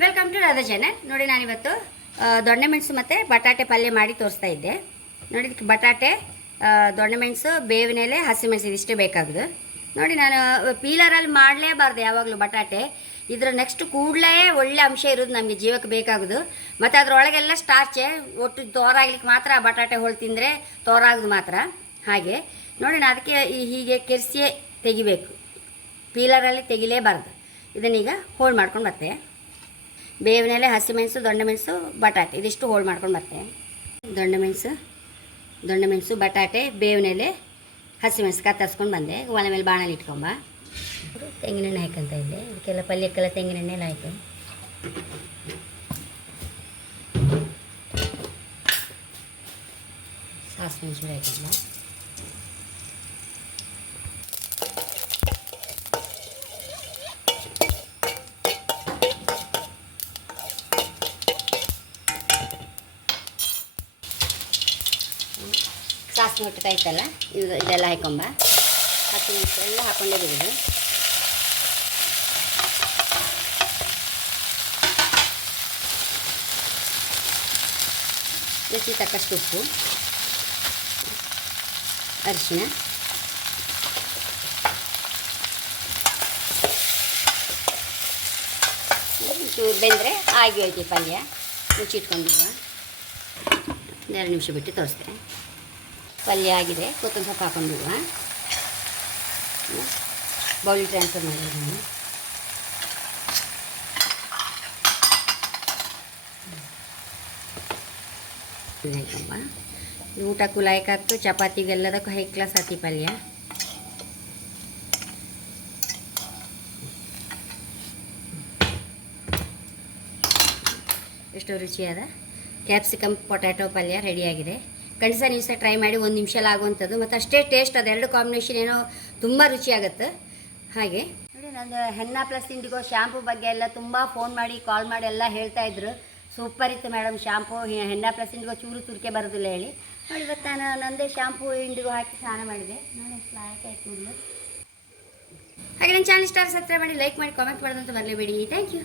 Welcome to Radha channel. ನೋಡಿ ನಾನಿವತ್ತು ದೊಣ್ಣೆ ಮೆಣಸು ಮತ್ತು ಬಟಾಟೆ ಪಲ್ಯ ಮಾಡಿ ತೋರಿಸ್ತಾ ಇದ್ದೆ. ನೋಡಿ ಇದಕ್ಕೆ ಬಟಾಟೆ, ದೊಣ್ಣೆ ಮೆಣಸು, ಬೇವಿನ ಎಲೆ, ಹಸಿಮೆಣಸು ಇದಿಷ್ಟೇ ಬೇಕಾಗೋದು. ನೋಡಿ ನಾನು ಪೀಲರಲ್ಲಿ ಮಾಡಲೇಬಾರ್ದು ಯಾವಾಗಲೂ ಬಟಾಟೆ. ಇದರ ನೆಕ್ಸ್ಟ್ ಕೂಡಲೇ ಒಳ್ಳೆ ಅಂಶ ಇರೋದು ನಮಗೆ ಜೀವಕ್ಕೆ ಬೇಕಾಗೋದು. ಮತ್ತು ಅದರೊಳಗೆಲ್ಲ ಸ್ಟಾರ್ಚೆ, ಒಟ್ಟು ತೋರಾಗ್ಲಿಕ್ಕೆ ಮಾತ್ರ ಬಟಾಟೆ ಹೋಳು ತಿಂದರೆ ತೋರಾಗೋದು ಮಾತ್ರ. ಹಾಗೆ ನೋಡಿ ನಾನು ಅದಕ್ಕೆ ಹೀಗೆ ಕೆರ್ಸಿಯೇ ತೆಗಿಬೇಕು, ಪೀಲರಲ್ಲಿ ತೆಗಿಲೇಬಾರ್ದು. ಇದನ್ನೀಗ ಹೋಳು ಮಾಡ್ಕೊಂಡು ಬರ್ತೇವೆ. ಬೇವಿನ ಎಲೆ, ಹಸಿಮೆಣಸು, ದೊಣ್ಣೆ ಮೆಣಸು, ಬಟಾಟೆ ಇದಿಷ್ಟು ಹೋಳು ಮಾಡ್ಕೊಂಡು ಬರ್ತೇವೆ. ದೊಣ್ಣೆ ಮೆಣಸು, ಬಟಾಟೆ, ಬೇವಿನ ಎಲೆ, ಹಸಿಮೆಣಸು ಕತ್ತರಿಸ್ಕೊಂಡು ಬಂದೆ. ಒಲೆ ಮೇಲೆ ಬಾಣಲ್ಲಿ ಇಟ್ಕೊಂಬ. ತೆಂಗಿನೆಣ್ಣೆ ಹಾಕಂತ ಇದ್ದೆ. ಇದಕ್ಕೆಲ್ಲ ಪಲ್ಯಕ್ಕೆಲ್ಲ ತೆಂಗಿನೆಣ್ಣೆ ಎಲ್ಲ ಆಯಿತು. ಸಾಸಿವೆ ಮೆಣಸು ಹಾಕಂಬ. ಸಾಸಿವೆ ಹೊಟ್ಟೈತಲ್ಲ, ಇದೆಲ್ಲ ಹಾಕೊಂಬ. ಹಸಿಮೆಣಸು ಎಲ್ಲ ಹಾಕೊಂಡೇ ಬಿಡೋದು. ರುಚಿ ತಕ್ಕಷ್ಟು ಉಪ್ಪು, ಅರಿಶಿನ, ಚೂರು ಬೆಂದರೆ ಆಗಿ ಹೋಯ್ತು ಪಲ್ಯ. ಮುಚ್ಚಿಟ್ಕೊಂಡಿರುವ 2 ನಿಮಿಷ ಬಿಟ್ಟು ತೋರಿಸ್ತೆ. ಪಲ್ಯ ಆಗಿದೆ. ಕೊತ್ತಂಬರಿ ಸೊಪ್ಪು ಹಾಕೊಂಡಿರುವ. ಬೌಲಿಗೆ ಟ್ರಾನ್ಸ್ಫರ್ ಮಾಡಿದ್ದೀನಿ. ಹಾಕಂಬ. ಊಟಕ್ಕೂ ಲಾಯ್ಕ್ ಆಗ್ತು, ಚಪಾತಿಗೆಲ್ಲದಕ್ಕೂ ಹೈ ಕ್ಲಾಸ್ ಆತಿ ಪಲ್ಯ. ಎಷ್ಟು ರುಚಿಯಾದ ಕ್ಯಾಪ್ಸಿಕಮ್ ಪೊಟ್ಯಾಟೊ ಪಲ್ಯ ರೆಡಿಯಾಗಿದೆ. ಖಂಡಿತ ನೀವು ಸಹ ಟ್ರೈ ಮಾಡಿ. 1 ನಿಮಿಷಲ್ಲಿ ಆಗುವಂಥದ್ದು ಮತ್ತು ಅಷ್ಟೇ ಟೇಸ್ಟ್. ಅದೆರಡು ಕಾಂಬಿನೇಷನ್ ಏನೋ ತುಂಬ ರುಚಿಯಾಗುತ್ತೆ. ಹಾಗೆ ನೋಡಿ, ನಂದು ಹೆನ್ನಾ ಪ್ಲಸ್ ಇಂಡಿಗೋ ಶ್ಯಾಂಪು ಬಗ್ಗೆ ಎಲ್ಲ ತುಂಬ ಫೋನ್ ಮಾಡಿ ಕಾಲ್ ಮಾಡಿ ಎಲ್ಲ ಹೇಳ್ತಾಯಿದ್ರು. ಸೂಪರ್ ಇತ್ತು madam shampoo, Henna plus IndiGo ಚೂರು ತುರ್ಕೆ ಬರೋದಿಲ್ಲ ಹೇಳಿ. ನೋಡಿ ಇವತ್ತು ನಾನು ನನ್ನದೇ ಶ್ಯಾಂಪು ಇಂಡಿಗೋ ಹಾಕಿ ಸ್ನಾನ ಮಾಡಿದೆ. ನೋಡಿ ಆಯ್ತು. ಹಾಗೆ ನನ್ನ ಚಾನಲ್ ಸಬ್ಸ್ಕ್ರೈಬ್ ಮಾಡಿ, ಲೈಕ್ ಮಾಡಿ, ಕಾಮೆಂಟ್ ಮಾಡೋದಂತ ಬರಲೇಬೇಡಿ. Thank you.